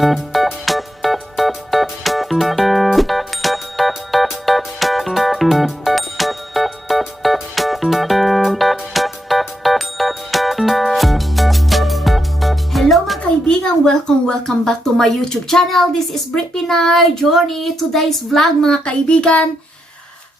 Hello mga kaibigan! Welcome back to my YouTube channel. This is Brit Pinay Journey. Today's vlog mga kaibigan,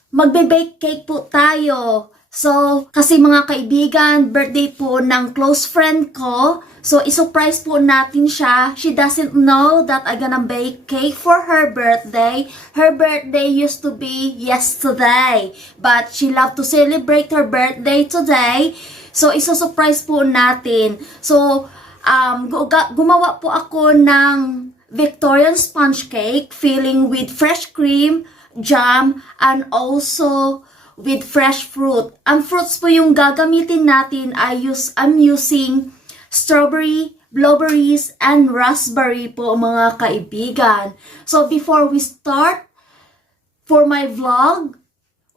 magbe-bake cake po tayo. So, kasi mga kaibigan, birthday po ng close friend ko. So, isurprise po natin siya. She doesn't know that I'm gonna bake cake for her birthday. Her birthday used to be yesterday. But she loved to celebrate her birthday today. So, isusurprise po natin. So, gumawa po ako ng Victorian sponge cake filling with fresh cream, jam, and also with fresh fruit. Ang fruits po yung gagamitin natin I'm using strawberry, blueberries, and raspberry po mga kaibigan. So before we start for my vlog,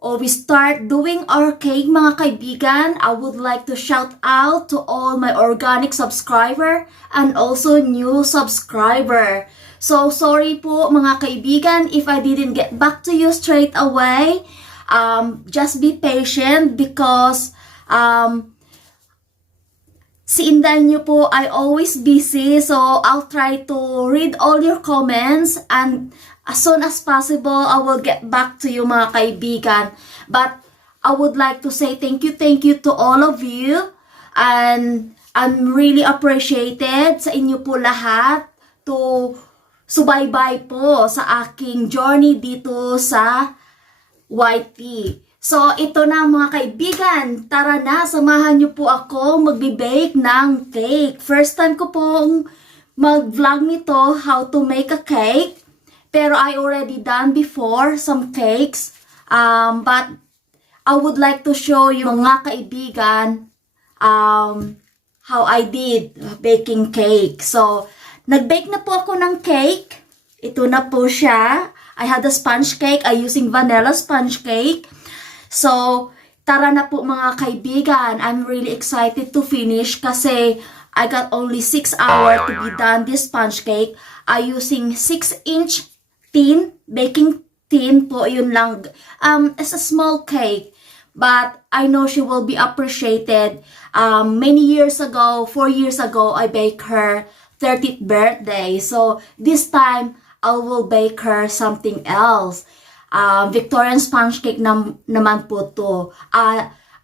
or we start doing our cake mga kaibigan, I would like to shout out to all my organic subscriber and also new subscriber. So sorry po mga kaibigan if I didn't get back to you straight away. Just be patient because si Inday nyo po ay always busy, so I'll try to read all your comments and as soon as possible, I will get back to you mga kaibigan. But I would like to say thank you to all of you. And I'm really appreciated sa inyo po lahat to subaybay po sa aking journey dito sa YT. So, ito na mga kaibigan. Tara na, samahan niyo po ako magbe-bake ng cake. First time ko pong mag-vlog nito, how to make a cake. Pero I already done before some cakes. But I would like to show you mga kaibigan how I did baking cake. So, nag-bake na po ako ng cake. Ito na po siya. I had a sponge cake. I using vanilla sponge cake. So, tara na po mga kaibigan. I'm really excited to finish kasi I got only 6 hours to be done this sponge cake. I using 6-inch tin, baking tin po, yun lang. It's a small cake, but I know she will be appreciated. Many years ago, 4 years ago, I baked her 30th birthday. So, this time, I will bake her something else. Victorian sponge cake naman po to.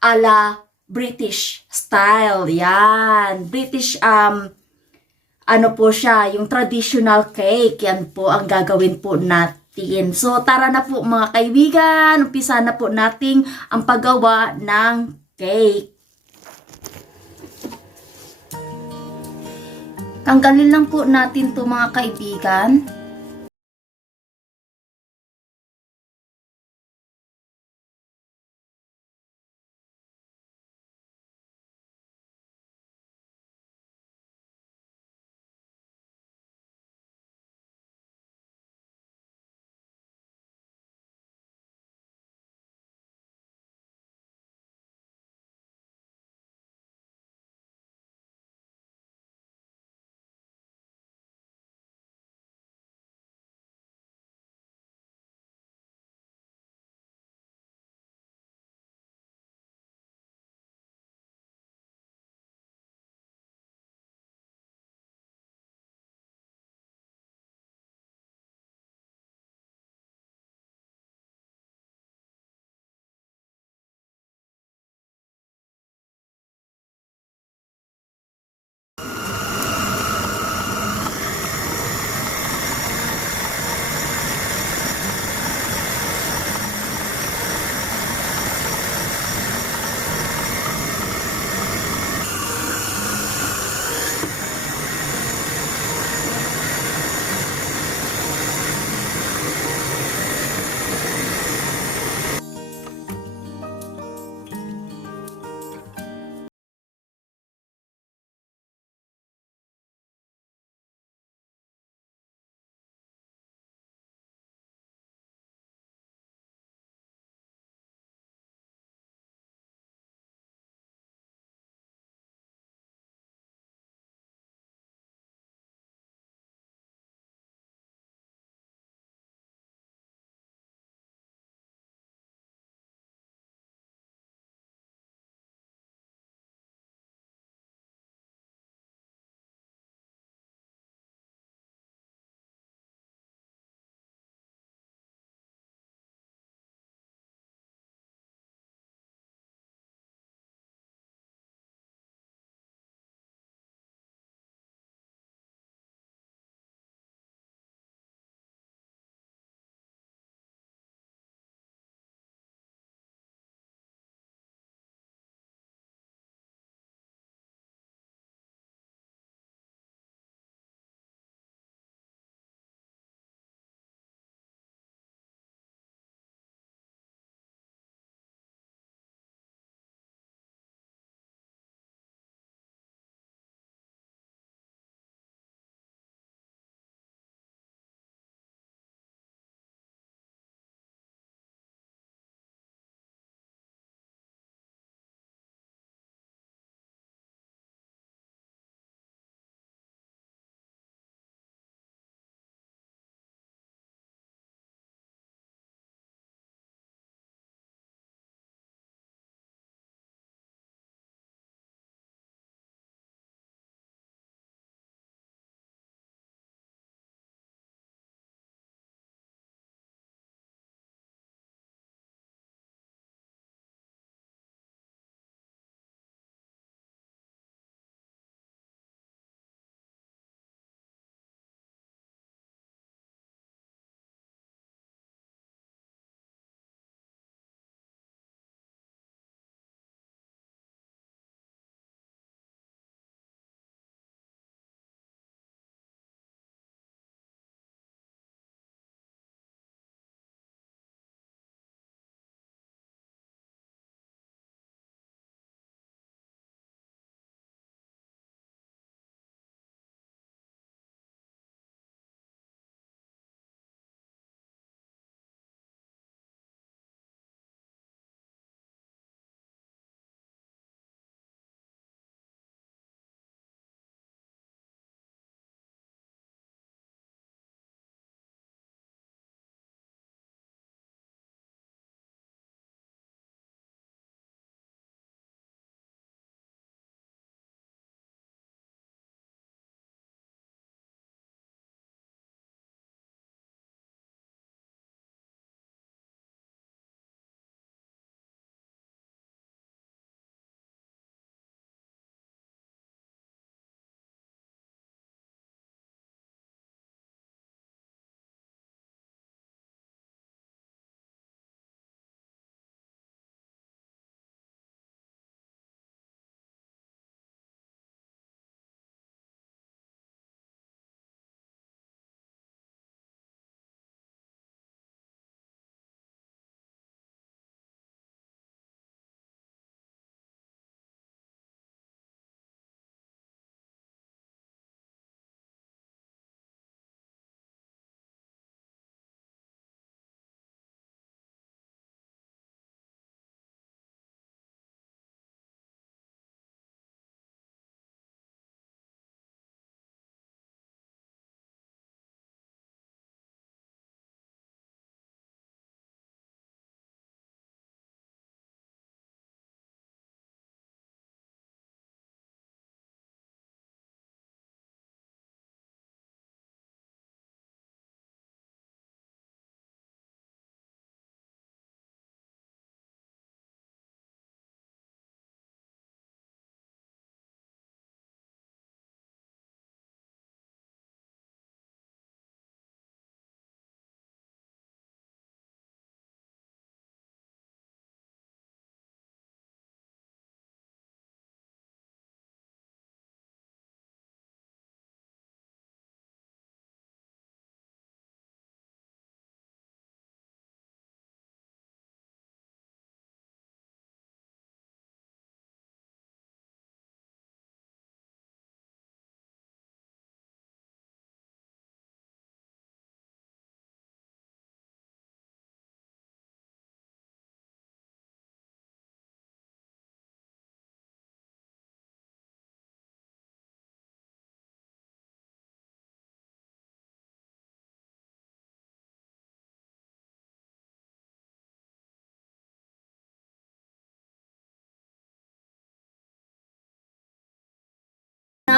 Ala British style. Yan. British, ano po siya, yung traditional cake. Yan po ang gagawin po natin. So, tara na po mga kaibigan. Umpisa na po nating ang paggawa ng cake. Tanggalin lang po natin to mga kaibigan.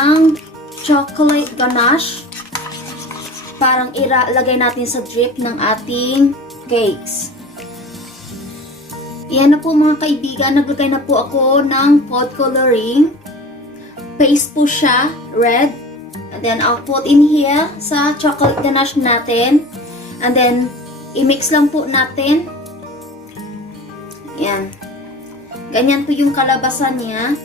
ng chocolate ganache. Parang ilagay natin sa drip ng ating cakes. Yan na po mga kaibigan, naglagay na po ako ng food coloring. Paste po siya, red. And then I'll put in here sa chocolate ganache natin. And then, i-mix lang po natin. Yan. Ganyan po yung kalabasan niya.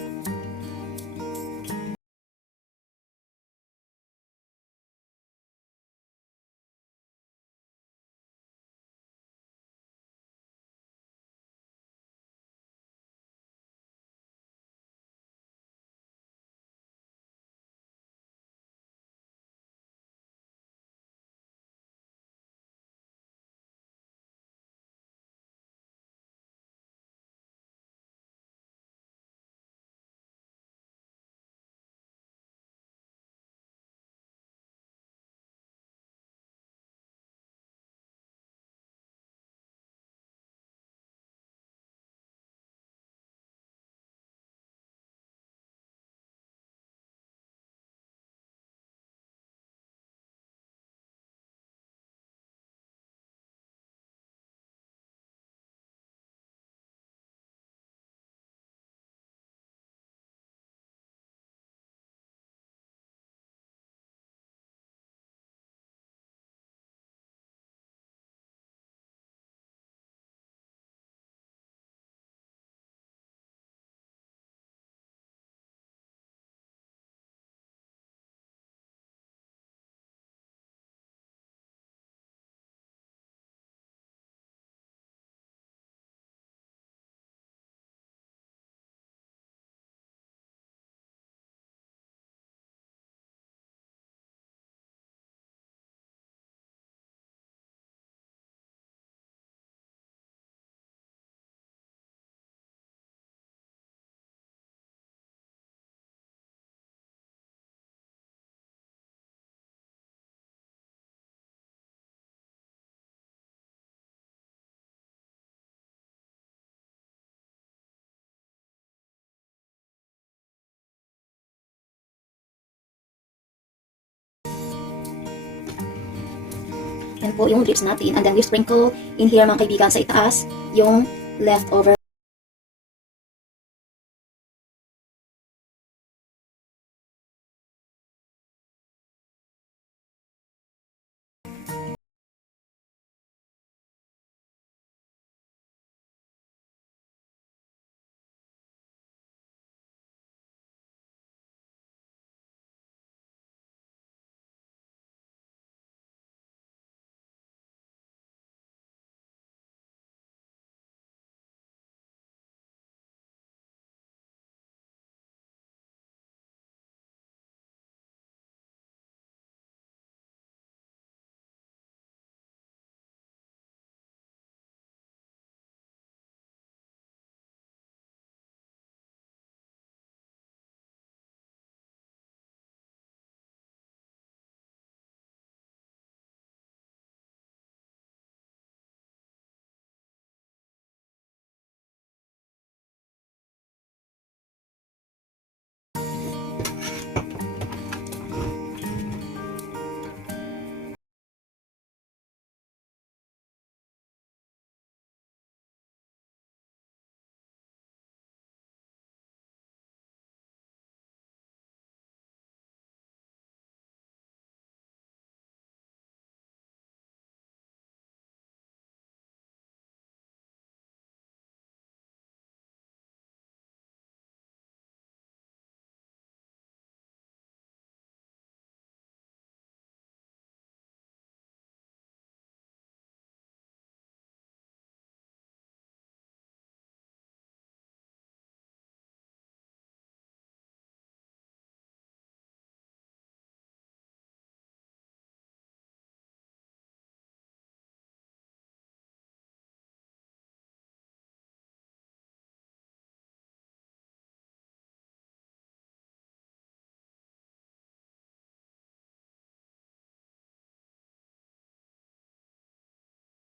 Yan po yung drips natin. And then we sprinkle in here mga kaibigan sa itaas yung leftover.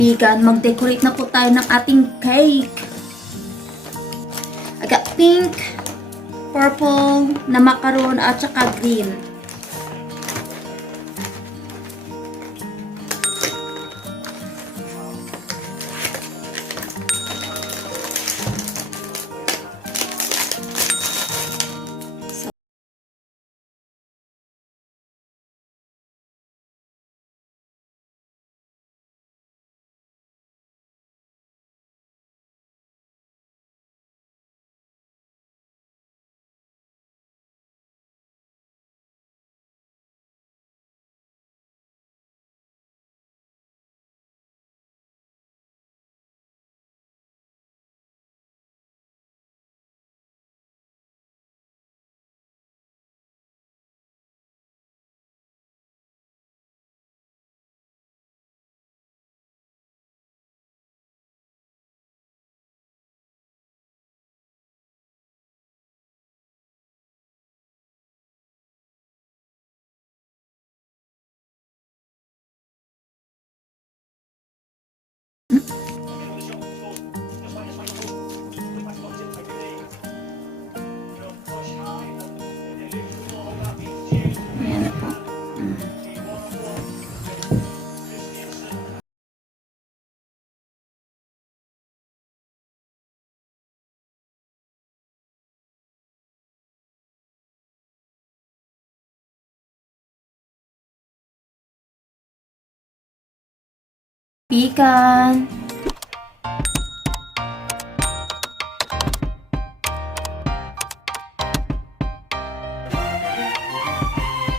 Kaibigan, mag-decorate na po tayo ng ating cake. I got pink, purple na macaron at saka green. Ayan na po. Pikan.